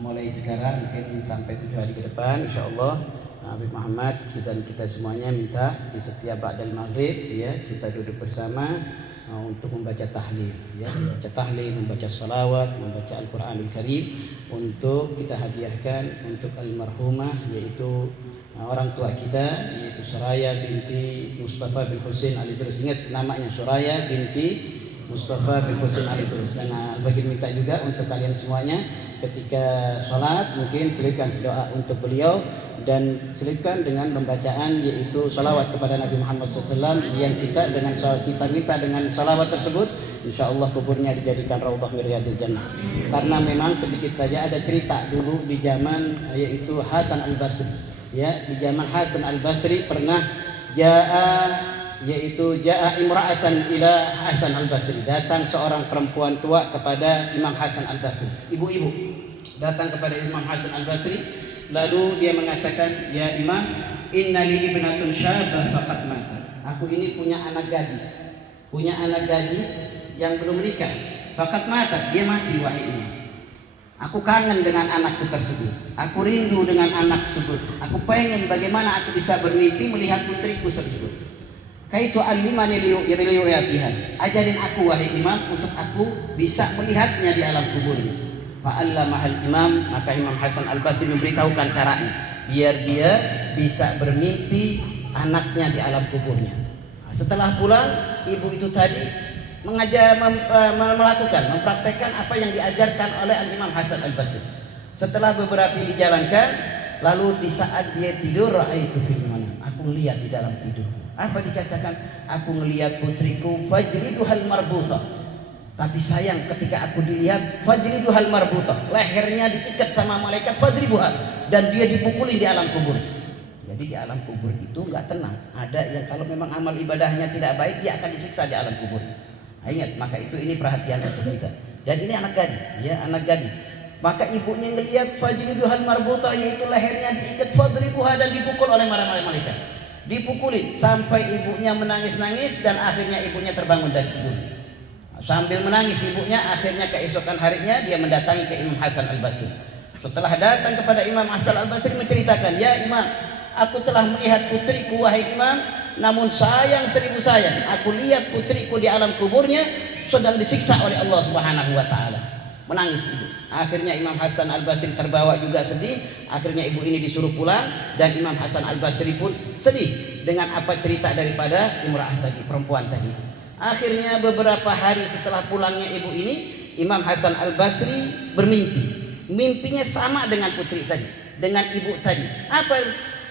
Mulai sekarang mungkin sampai 7 hari ke depan insyaallah Habib Muhammad dan kita semuanya minta di setiap ba'dal maghrib ya kita duduk bersama untuk membaca tahlil ya, membaca tahlil, membaca salawat, membaca Al-Qur'anul Karim untuk kita hadiahkan untuk almarhumah yaitu orang tua kita yaitu Suraya binti Mustafa bin Husain Ali Idrus. Ingat namanya Suraya binti Mustafa bin Husain Ali Idrus. Dan bagi minta juga untuk kalian semuanya ketika sholat mungkin selipkan doa untuk beliau dan selipkan dengan pembacaan yaitu salawat kepada Nabi Muhammad SAW yang kita dengan kita minta dengan salawat tersebut insyaallah kuburnya dijadikan raudhah min riyadil jannah. Karena memang sedikit saja ada cerita dulu di zaman yaitu Hasan Al-Basri ya, di zaman Hasan Al-Basri pernah ja'a imra'atan ila Hasan Al-Basri, datang seorang perempuan tua kepada Imam Hasan Al-Basri, ibu-ibu datang kepada Imam Hasan Al-Basri, lalu dia mengatakan, ya Imam, innali ibnatun syabah faqad matat. Aku ini punya anak gadis yang belum menikah, faqad matat, dia mati wahai Imam. Aku kangen dengan anakku tersebut, aku rindu dengan anak tersebut, aku pengen bagaimana aku bisa bermimpi melihat putriku tersebut. Kaitu alimani liru'yatiha, ajarin aku wahai Imam untuk aku bisa melihatnya di alam kuburnya. Fa'allamahal Imam, maka Imam Hasan Al-Basri memberitahukan caranya biar dia bisa bermimpi anaknya di alam kuburnya. Setelah pulang, ibu itu tadi mempraktekkan apa yang diajarkan oleh Imam Hasan Al-Basri. Setelah beberapa dijalankan, lalu di saat dia tidur, ra'aitu fil manam, aku lihat di dalam tidur. Apa dikatakan? Aku melihat putriku fajriduhal marbutah. Tapi sayang ketika aku dilihat fajriduhal marbutah, lehernya diikat sama malaikat fajribuha dan dia dipukuli di alam kubur. Jadi di alam kubur itu enggak tenang. Ada yang kalau memang amal ibadahnya tidak baik dia akan disiksa di alam kubur. Nah, ingat, maka ini perhatian untuk kita. Dan ini anak gadis, ya, anak gadis. Maka ibunya melihat fajriduhal marbutah yaitu lehernya diikat fajribuha dan dipukul oleh malaikat. Dipukulin sampai ibunya menangis-nangis dan akhirnya ibunya terbangun dari tidur. Sambil menangis ibunya, akhirnya keesokan harinya dia mendatangi ke Imam Hasan Al-Basri. Setelah datang kepada Imam Hasan Al-Basri menceritakan, ya Imam, aku telah melihat putriku wahai Imam, namun sayang seribu sayang, aku lihat putriku di alam kuburnya sedang disiksa oleh Allah Subhanahu wa taala. Menangis ibu. Akhirnya Imam Hasan Al-Basri terbawa juga sedih. Akhirnya ibu ini disuruh pulang dan Imam Hasan Al-Basri pun sedih dengan apa cerita daripada imra'ah tadi, perempuan tadi. Akhirnya beberapa hari setelah pulangnya ibu ini, Imam Hasan Al-Basri bermimpi. Mimpinya sama dengan putri tadi, dengan ibu tadi. Apa?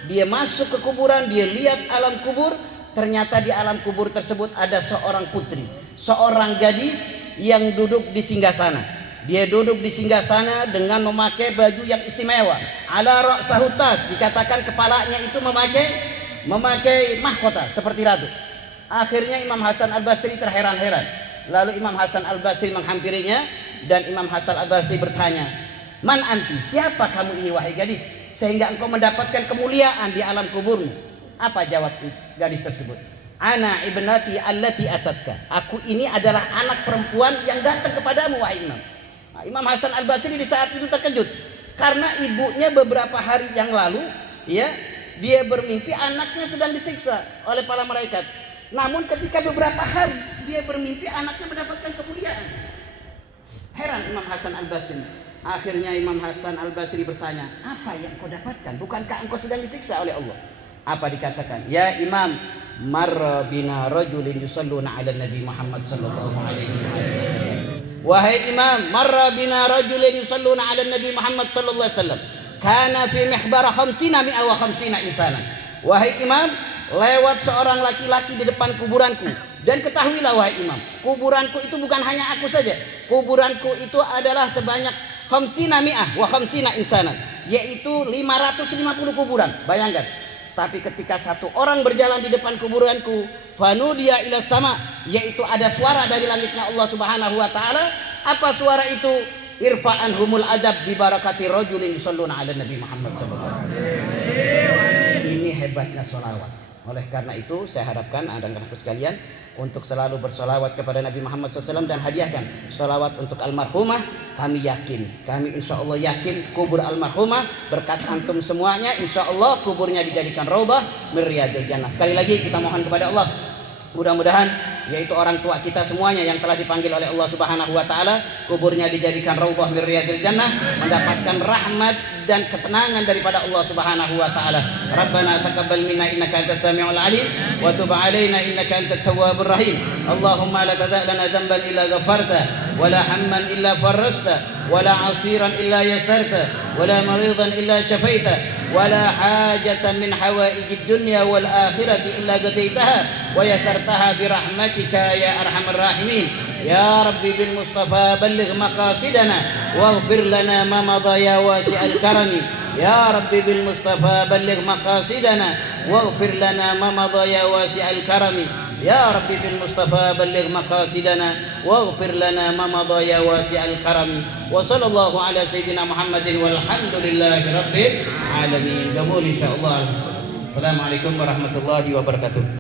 Dia masuk ke kuburan, dia lihat alam kubur, ternyata di alam kubur tersebut ada seorang putri, seorang gadis yang duduk di singgasana. Dia duduk di singgasana dengan memakai baju yang istimewa. Ala ra'sahu taj, dikatakan kepalanya itu memakai mahkota seperti ratu. Akhirnya Imam Hasan Al-Basri terheran-heran. Lalu Imam Hasan Al-Basri menghampirinya dan Imam Hasan Al-Basri bertanya, "Man anti? Siapa kamu ini wahai gadis sehingga engkau mendapatkan kemuliaan di alam kuburmu?" Apa jawab gadis tersebut? Ana ibnati allati atatka. Aku ini adalah anak perempuan yang datang kepadamu wahai Imam. Nah, Imam Hasan Al-Basri di saat itu terkejut karena ibunya beberapa hari yang lalu ya dia bermimpi anaknya sedang disiksa oleh para malaikat. Namun ketika beberapa hari dia bermimpi anaknya mendapatkan kemuliaan. Heran Imam Hasan Al-Basri. Akhirnya Imam Hasan Al-Basri bertanya, "Apa yang kau dapatkan? Bukankah engkau sedang disiksa oleh Allah?" Apa dikatakan? "Ya Imam, marra bina rajulin yusalluna 'ala Nabi Muhammad sallallahu alaihi wasallam." Wahai Imam, marra bina rajulin yusalluna 'ala Nabi Muhammad sallallahu alaihi wasallam. Kana fi mihbara 50 insana. Wahai Imam, lewat seorang laki-laki di depan kuburanku. Dan ketahuilah wahai Imam, kuburanku itu bukan hanya aku saja. Kuburanku itu adalah sebanyak 50 insana, yaitu 550 kuburan. Bayangkan. Tapi ketika satu orang berjalan di depan kuburanku, fanudiya ila sama, yaitu ada suara dari langitnya Allah Subhanahu wa taala. Apa suara itu? Irfa'an humul adab bi barakati rajulin yusalluna 'ala Nabi Muhammad sallallahu alaihi wasallam. Ini hebatnya sholawat. Oleh karena itu saya harapkan anak-anakku sekalian untuk selalu bersolawat kepada Nabi Muhammad SAW dan hadiahkan solawat untuk almarhumah. Kami insya Allah yakin kubur almarhumah berkat antum semuanya, insya Allah kuburnya dijadikan raudhah min riyadil jannah. Sekali lagi kita mohon kepada Allah, mudah-mudahan yaitu orang tua kita semuanya yang telah dipanggil oleh Allah Subhanahu wa taala, kuburnya dijadikan raudhah min riyadil jannah, mendapatkan rahmat dan ketenangan daripada Allah Subhanahu wa taala. Rabbana taqabbal minna innaka antas samiul alim wa tub alaina innaka antat tawwabur rahim. Allahumma la tada' lana dhanban illa ghafarta wa la hamman illa farrasta wa la 'asiran illa yasarta wa la maridan illa shafaita ولا حاجة من حوائج الدنيا والآخرة إلا قضيتها ويسرتها برحمتك يا أرحم الراحمين. يا ربي بالمصطفى بلغ مقاصدنا واغفر لنا ما مضى يا واسع الكرم. يا ربي بالمصطفى بلغ مقاصدنا واغفر لنا ما مضى يا واسع الكرم. يا ربي بالمصطفى بلغ مقاصدنا واغفر لنا ما مضى يا واسع الكرم. وصلى الله على سيدنا محمد والحمد لله رب العالمين. قبول إن شاء الله. السلام عليكم ورحمة الله وبركاته.